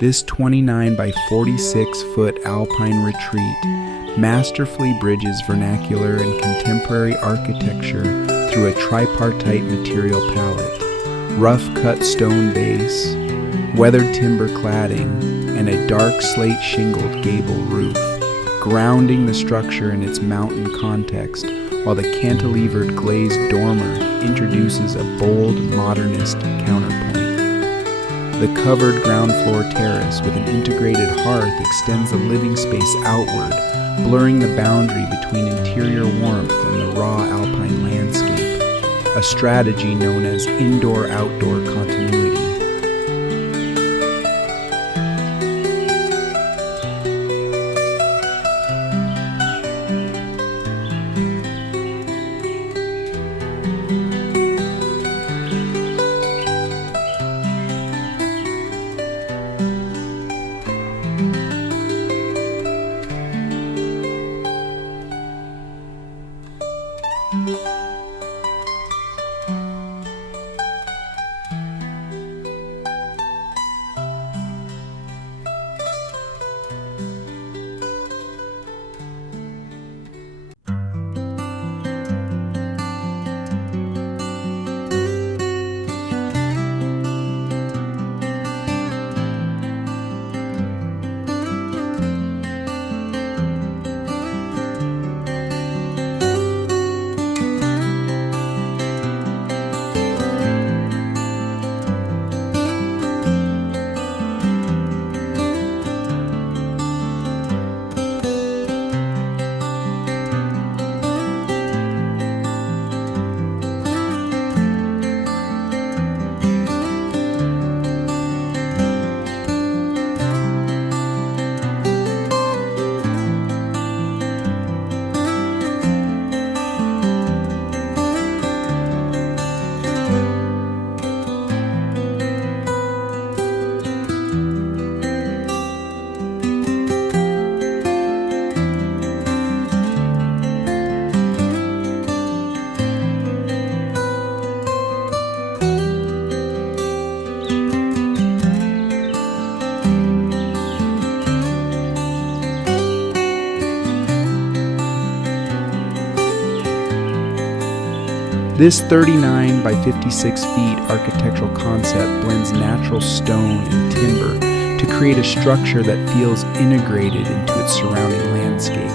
This 29 by 46 foot Alpine retreat masterfully bridges vernacular and contemporary architecture through a tripartite material palette, rough-cut stone base, weathered timber cladding, and a dark slate shingled gable roof, grounding the structure in its mountain context, while the cantilevered glazed dormer introduces a bold modernist counterpoint. The covered ground floor terrace with an integrated hearth extends the living space outward, blurring the boundary between interior warmth and the raw alpine landscape, a strategy known as indoor-outdoor continuity. This 39 by 56 feet architectural concept blends natural stone and timber to create a structure that feels integrated into its surrounding landscape.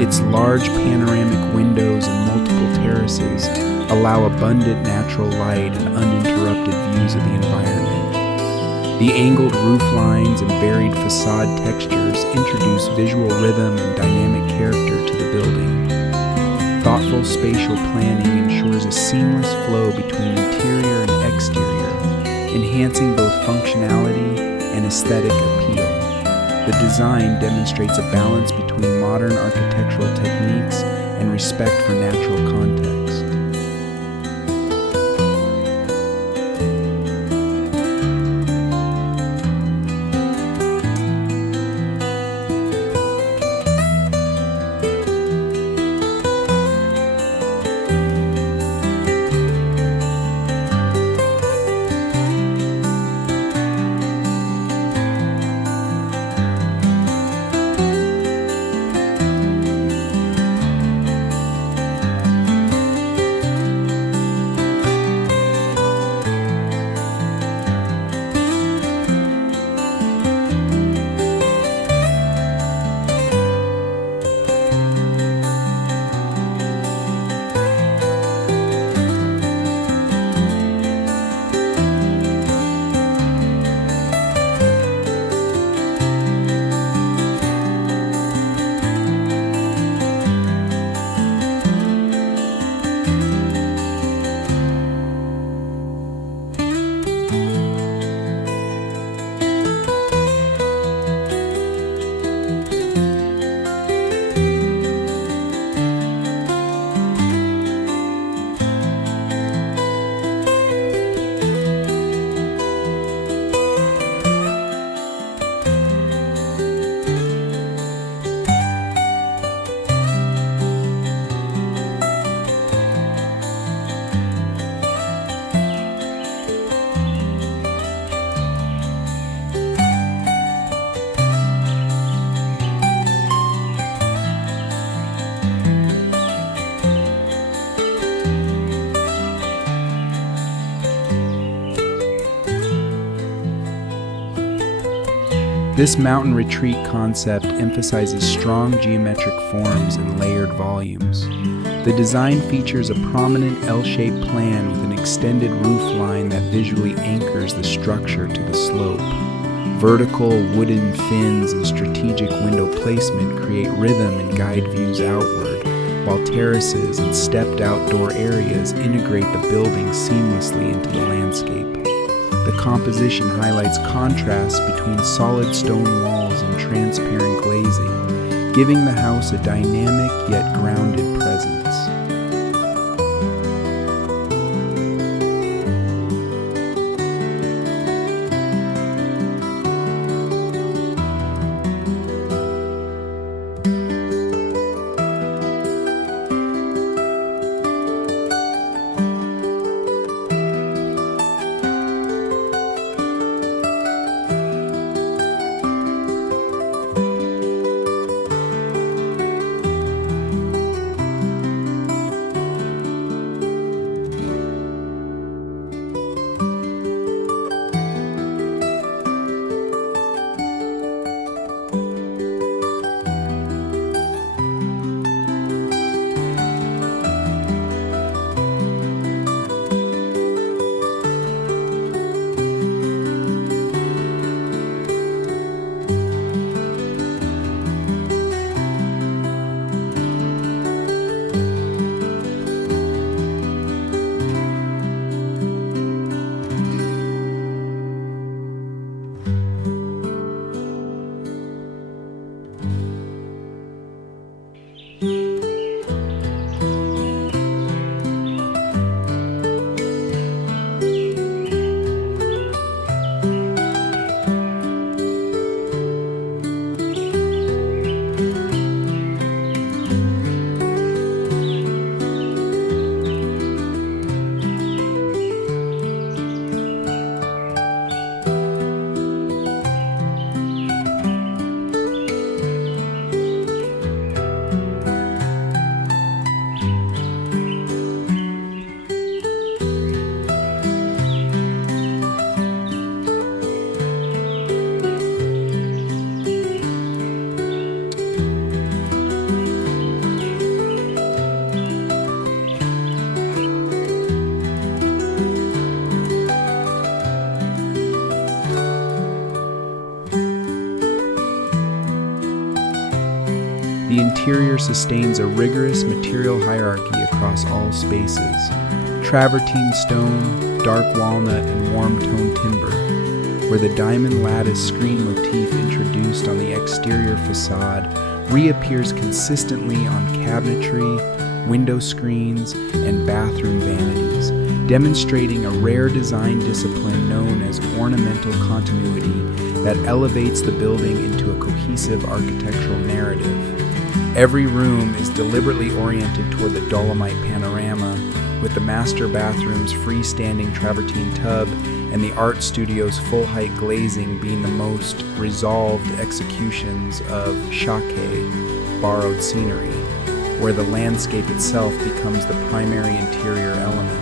Its large panoramic windows and multiple terraces allow abundant natural light and uninterrupted views of the environment. The angled roof lines and varied facade textures introduce visual rhythm and dynamic character to the building. Thoughtful spatial planning ensures a seamless flow between interior and exterior, enhancing both functionality and aesthetic appeal. The design demonstrates a balance between modern architectural techniques and respect for natural context. This mountain retreat concept emphasizes strong geometric forms and layered volumes. The design features a prominent L-shaped plan with an extended roof line that visually anchors the structure to the slope. Vertical wooden fins and strategic window placement create rhythm and guide views outward, while terraces and stepped outdoor areas integrate the building seamlessly into the landscape. The composition highlights contrast between solid stone walls and transparent glazing, giving the house a dynamic yet grounded presence. The interior sustains a rigorous material hierarchy across all spaces: travertine stone, dark walnut, and warm-toned timber, where the diamond lattice screen motif introduced on the exterior facade reappears consistently on cabinetry, window screens, and bathroom vanities, demonstrating a rare design discipline known as ornamental continuity that elevates the building into a cohesive architectural narrative. Every room is deliberately oriented toward the Dolomite panorama, with the master bathroom's freestanding travertine tub and the art studio's full-height glazing being the most resolved executions of chalets, borrowed scenery, where the landscape itself becomes the primary interior element.